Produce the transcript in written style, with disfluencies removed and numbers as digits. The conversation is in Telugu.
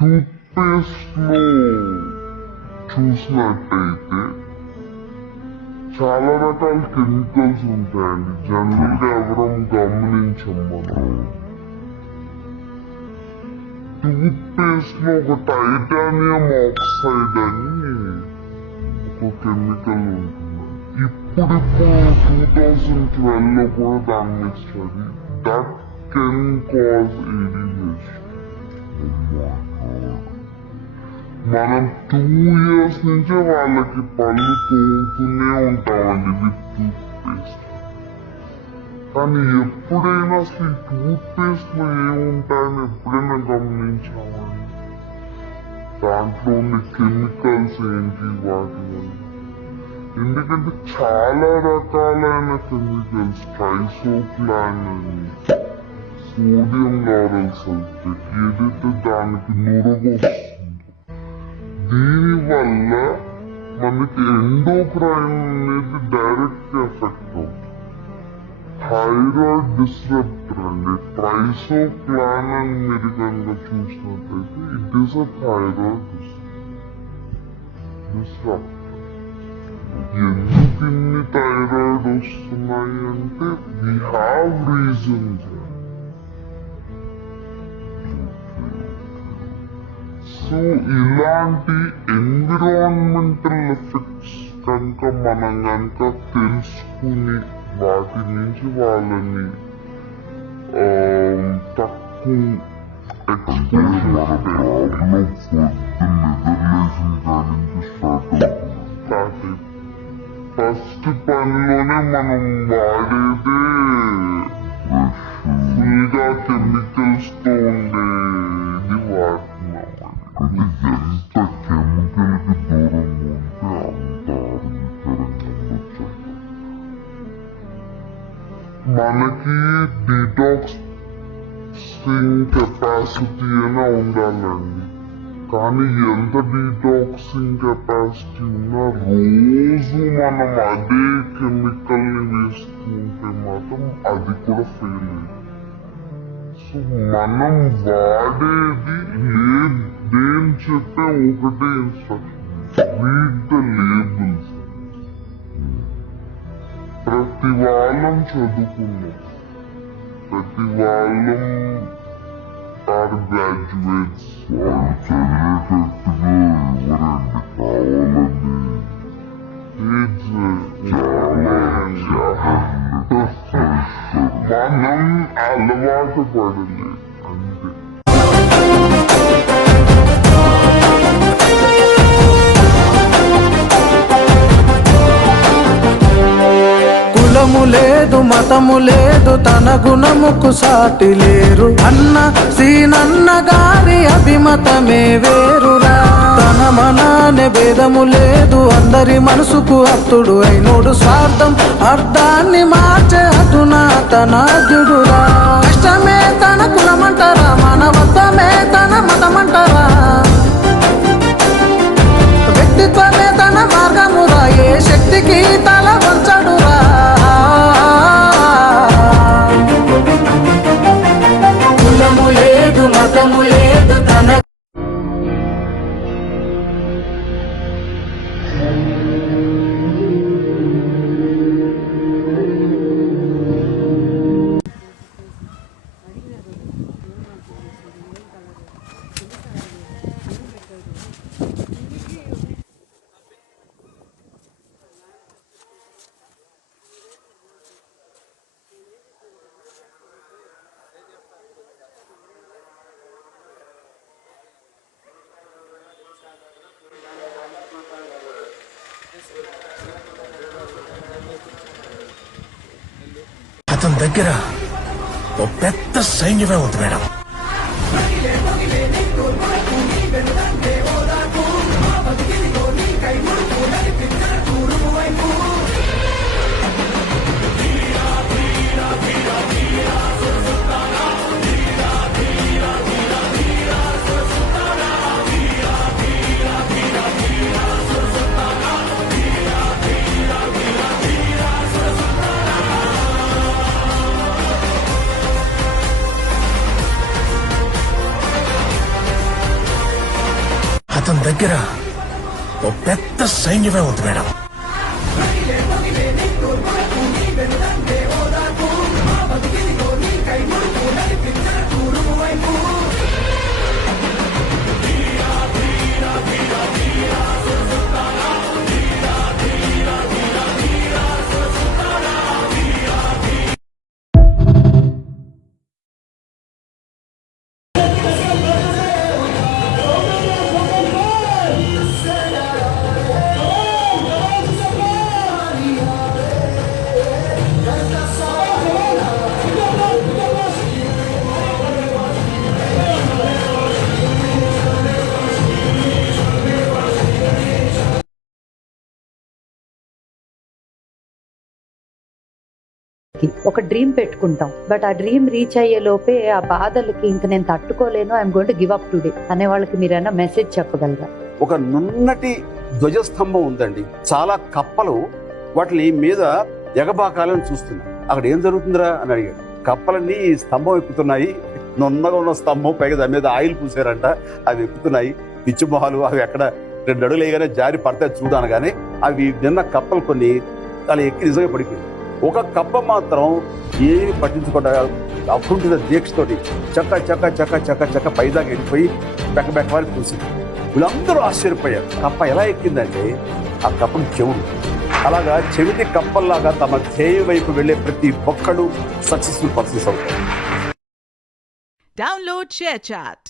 టూత్ పేస్ట్ లో చూసినట్టయితే చాలా రకాల కెమికల్స్ ఉంటాయండి. జనరల్ గా ఎవరం గమనించం మనం. టూత్ పేస్ట్ లో ఒక టైటానియం ఆక్సైడ్ అని ఒక కెమికల్ ఉంటుంది. ఇప్పుడు 2012 లో కూడా దాని మీద study that can cause ADHD. మనం 2 years నుంచే వాళ్ళకి పళ్ళు తోముతూనే ఉంటామండి విత్ టూత్ పేస్ట్. కానీ ఎప్పుడైనా అసలు టూత్ పేస్ట్ లో ఏముంటాయని ఎప్పుడైనా గమనించామండి? దాంట్లో ఉన్న కెమికల్స్ ఏంటి వాటి వల్ల? ఎందుకంటే చాలా రకాలైన కెమికల్స్, ట్రైసోప్లాన్ అని, సోడియం లారెల్ సల్ఫేట్, ఏదైతే దానికి నురుగు దీని వల్ల మనకి ఎండోక్రైన్ అనేది డైరెక్ట్ ఎఫెక్ట్ అవుతుంది. థైరాయిడ్ డిస్రప్టర్ అండి. ట్రైసోప్లాన్ అని మీరు కనుక చూసినట్లయితే it is a thyroid disruptor. ఎందుకు ఇన్ని థైరాయిడ్ వస్తున్నాయి అంటే వీ హ్యావ్ రీజన్స్. సో ఇలాంటి ఎన్విరాన్మెంటల్ ఎఫెక్ట్స్ కనుక మనం కనుక తెలుసుకుని వాటి నుంచి వాళ్ళని తక్కువ ఫస్ట్ పనిలోనే మనం వాడేదే ఫుల్ గా కెమికల్స్ తో ఉండేది వాడుతున్నాం. ఎంత కెమికల్ కి దూరంగా ఉంటే అంత ఆరోగ్యకరంగా ఉండొచ్చు. మనకి డీటాక్సింగ్ కెపాసిటీ అయినా ఉండాలండి. కానీ ఎంత డీటాక్సింగ్ కెపాసిటీ ఉన్నా రోజు మనం అదే కెమికల్ ని వేస్తుంటే మాత్రం అది కూడా ఫెయిల్ అయ్యింది. సో మనం వాడేది దేని చెప్పే ఒకటే ఇన్స్ట్రక్షన్, రీడ్ ద లేబుల్స్. ప్రతి వాళ్ళం చదువుకున్నాం, ప్రతి వాళ్ళం ఆర్ గ్రాడ్యుయేట్స్. వాళ్ళు చదివేటట్టుగా ఎవరండి కావాలని మనం అలవాటు పడలేదు అంతే. కులము లేదు, మతము లేదు, తన గుణముకు సాటి లేరు అన్న సీనన్న గారి అభిమతమే వేరురా. తన మనానే భేదము లేదు, అందరి మనసుకు అత్తుడు అయినోడు, స్వార్థం అర్థాన్ని మార్చే అధునాతనాద్యుడురా. కష్టమే తన కులమంటారా, మానవత్వమే తన మతమంటారా, వ్యక్తిత్వమే తన మార్గమురా, ఏ శక్తికి తల వంచడురా. కులము లేదు, మతము లేదు, తన అతని దగ్గర ఓ పెద్ద సైన్యమే ఉంది మేడం. అతని దగ్గర ఓ పెద్ద సైన్యమే ఉంది మేడం. ఒక డ్రీమ్ పెట్టుకుంటాం, బట్ ఆ డ్రీమ్ రీచ్ అయ్యే లోపే ఆ బాధలకి ఇంక నేను తట్టుకోలేను, I'm going to give up today అనే వాళ్ళకి మీరైనా మెసేజ్ చెప్పగలరా? ఒక నున్నటి ధ్వజస్తంభం ఉందండి, చాలా కప్పలు వాటిని మీద ఎగబాకాలని చూస్తున్నాయి. అక్కడ ఏం జరుగుతుందిరా అని అడిగాడు. కప్పలన్నీ స్తంభం ఎక్కుతున్నాయి, నున్నగా ఉన్న స్తంభం, పైగా దాని మీద ఆయిల్ పూసారంట, అవి ఎక్కుతున్నాయి. పిచ్చి మొహాలు అవి ఎక్కడ 2 అడుగులు వేయగానే జారి పడతాయి చూడు అనగానే అవి నిన్న కప్పలు కొన్ని అలా ఎక్కి నిజంగా పడిపోయింది. ఒక కప్ప మాత్రం ఏమి పట్టించుకోవడా అకుంఠిత దీక్షతోటి చక్క చక్క చక్క చక్క చక్క పైదాకా వెళ్ళిపోయి బెక్కబెక్కవారి చూసింది. వీళ్ళందరూ ఆశ్చర్యపోయారు. కప్ప ఎలా ఎక్కిందంటే ఆ కప్పకి చెవుడు. అలాగా చెవిటి కప్పల్లాగా తమ ధ్యేయ వైపు వెళ్లే ప్రతి ఒక్కడు సక్సెస్ఫుల్ పర్సన్స్ అవుతారు. Download ShareChat.